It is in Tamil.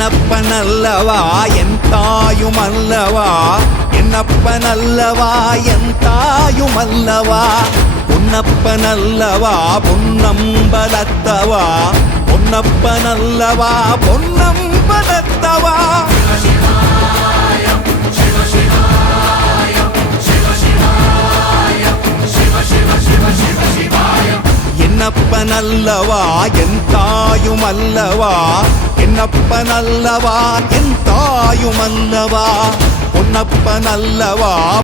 என்னப்பனல்லவா என் தாயுமல்லவா, என்னப்பனல்லவா என் தாயுமல்லவா, பொன்னப்பனல்லவா பொன்னம்பலத்தவா, பொன்னப்பனல்லவா பொன்னம்பலத்தவா. என்னப்பனல்லவா என் தாயுமல்லவா, என்னப்பனல்லவா என் தாயுமல்லவா, பொன்னப்பனல்லவா